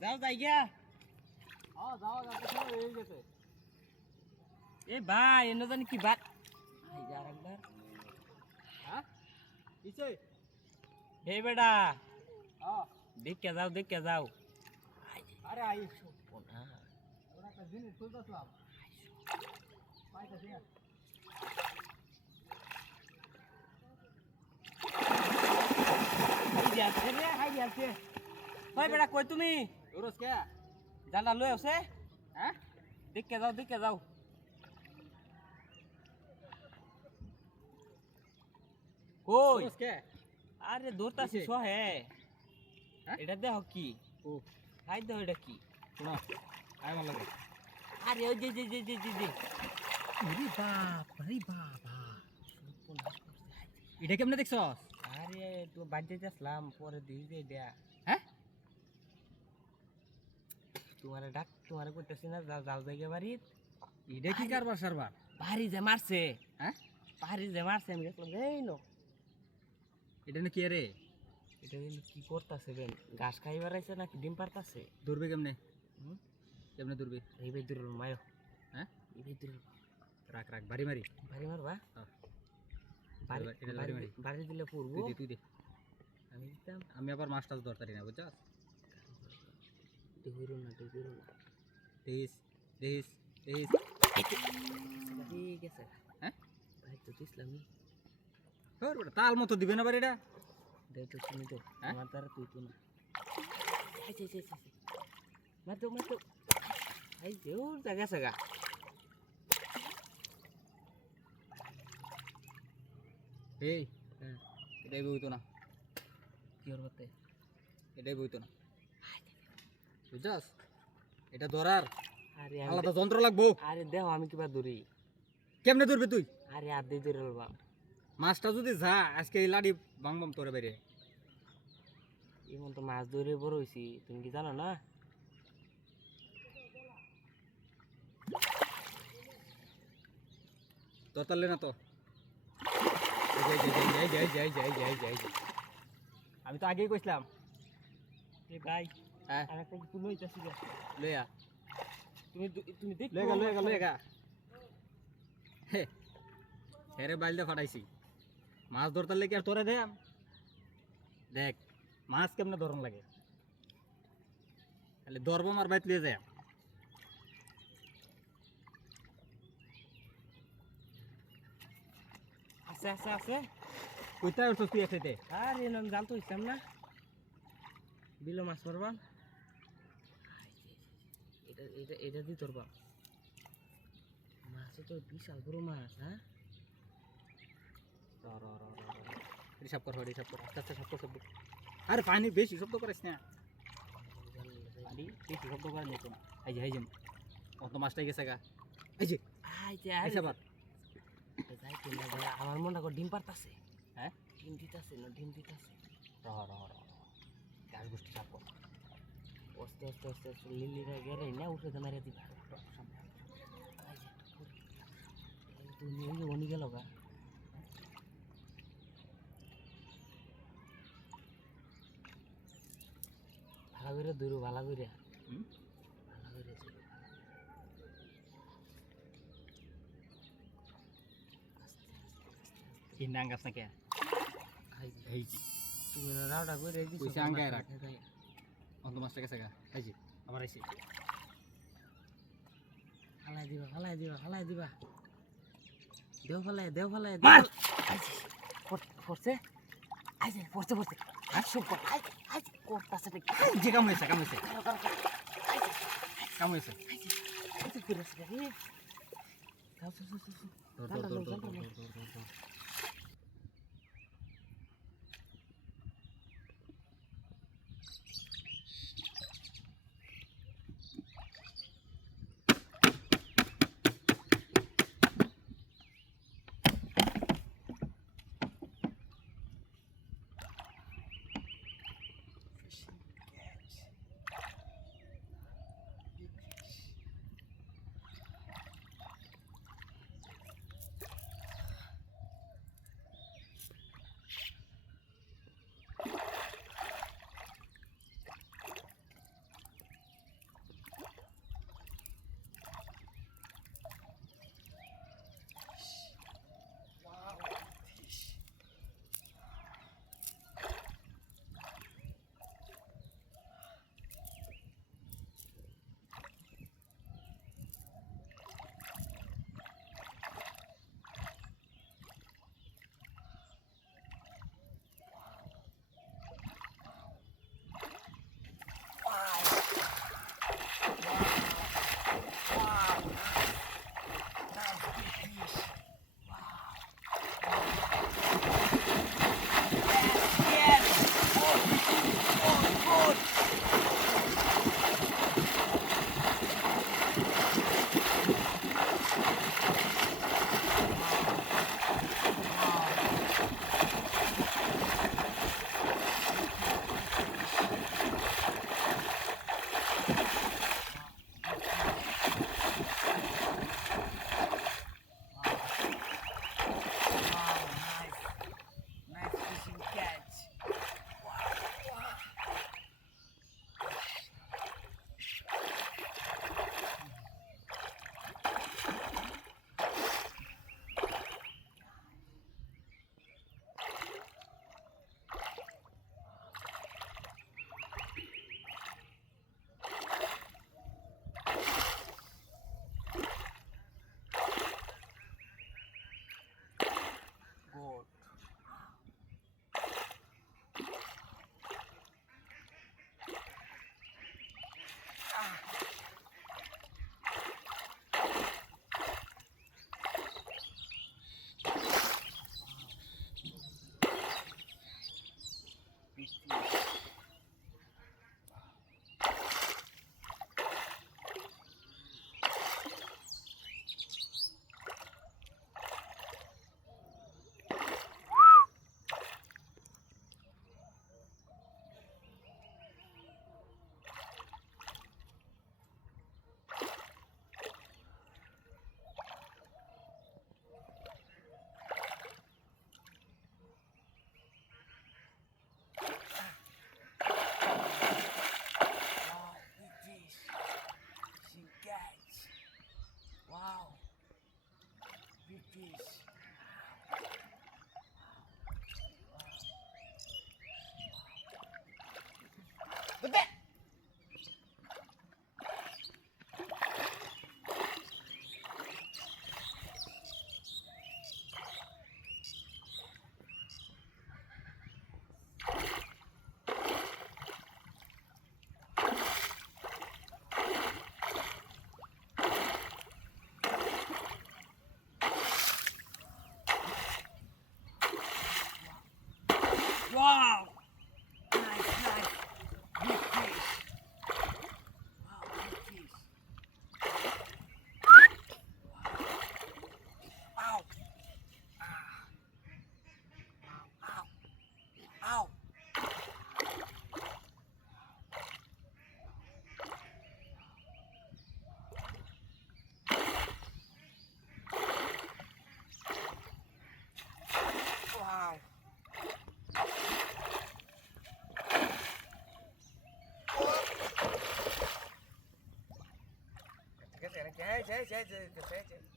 যাও যাই গিয়া যাওয়া যাচ্ছে সময় হয়ে গেছে। এ ভাই এনে জানি কি বাত আই যা একবার হ্যাঁ কিছে? হে বেটা হ্যাঁ দেখে যাও আরে আই না ওরা একটা জিনিস খুঁজতেছিলাম পাইতেছি না। হাই যাচ্ছে রে হাই যাচ্ছে ওই বেটা কই তুমি ওরস কে? জানলা লই আছে হ্যাঁ দেখে যাও কই ওরস কে? আরে ধরতাছি কিসে? সহে হ্যাঁ? এটা দেখো কি ও হাই দেখো এটা কি শোনো আয় আমার লাগে। আরে ওই যে আরে বাবা সর্বনাশ করছে হাই এটা কেমনে দেখছস? আরে তো বাড়িতে আসলাম পরে দিই যে এটা হ্যাঁ তোমারে কইতাছি না যাও জায়গা বাড়ি এটা কি কারবার সারবার? বাড়ি যে মারছে হ্যাঁ বাড়ি যে মারছে আমি দেখলাম এই নো এটা না কি রে? এটা কিন্তু কি করতাছে বেন ঘাস খাইবার আইছে নাকি ডিম পারতাছে দূরবে কেমনে? হুম কেমনে দূরবে? এই বেদুর মায়ো হ্যাঁ এই বেদুর রাখ রাখ বাড়ি মারি। বাড়ি মারবা হ্যাঁ। বাড়ি এটা বাড়ি মারি। বাড়ি দিলে পড়বো তুই দে আমি দিতাম আমি আবার মাছ টাছ ধরতারি না বুঝছস? দেহুরো না দেখিস দেখিস দেখিস। ঠিক আছে হ্যাঁ ভাই তো ইসলামী তোর বেটা তাল মতো দিবে না বাড়িটা। দে তো শুনি তো হ্যাঁ? আমার দ্বারা তুই তো না মার তো এই দেউর জায়গা সাগা এই হ্যাঁ এটাই বইতো না, কি ওর বলতে এটাই বইতো না বুঝছস? এটা ধরার আরে আলাদা যন্ত্র লাগবো। আরে দেহ আমি কিবা দূরি কেমনে ধরবি তুই? আরে আর দিয়ে দূরে লবা মাছটা যদি যা আজকে এই লাড়ি ভাঙবাম তোরে বাইরে। এমন তো মাছ ধরে বড় হইছি তুমি কি জানো না ধরতারলে না তো। যাই। আমি তো আগেই কইছিলাম। এ ভাই হ্যাঁ আর একটা কিছু লইতাছি গা লইয়া তুমি দেখ লয়েগা হেরে বাইলদা ফাটাইছি মাছ ধরতার লেগে আর তোরে দেম। দেখ মাছ কেমনে ধরন লাগে, খালি ধরবো মার বাইত লিয়ে যায়। আছে কইতা উঠছস তুই একসাথে? আর এরকম জাল তো হইতাম না বিলো মাছ মারবা এটা দিয়ে ধরবা মাছ তো বিশাল বড় মাছ হ্যাঁ হিসাব কর আস্তে আস্তে সব কর শব্দ। আরে পানি বেশি শব্দ করিস না, পানি বেশি শব্দ করে নতুন। এই যে অত মাছটাই গেছে গা। এই যে আইসা বাদ। আমার মনটা ডিম পারতাছে হ্যাঁ ডিম দিতাছে গাছ গোষ্ঠী সাপ কর। আস্তে লিলিরা গেলে না উঠে তো মেরে দিবা তুমি অনি গেল গা ভালো করে দূর ভালো করে কিনা গাছ না কে এই যে তুমি রাউডা করে দিছো কইছে আঙ্গায় রাখ। অন্ত মাছটা গেছে গা। এই যে আবার আইছে। হালাই দিবা দেও ফালাই মার! পড়ছে পড়ছে সব করতাছে যে কামড়েছে কামড়েছে। ধর। এই যে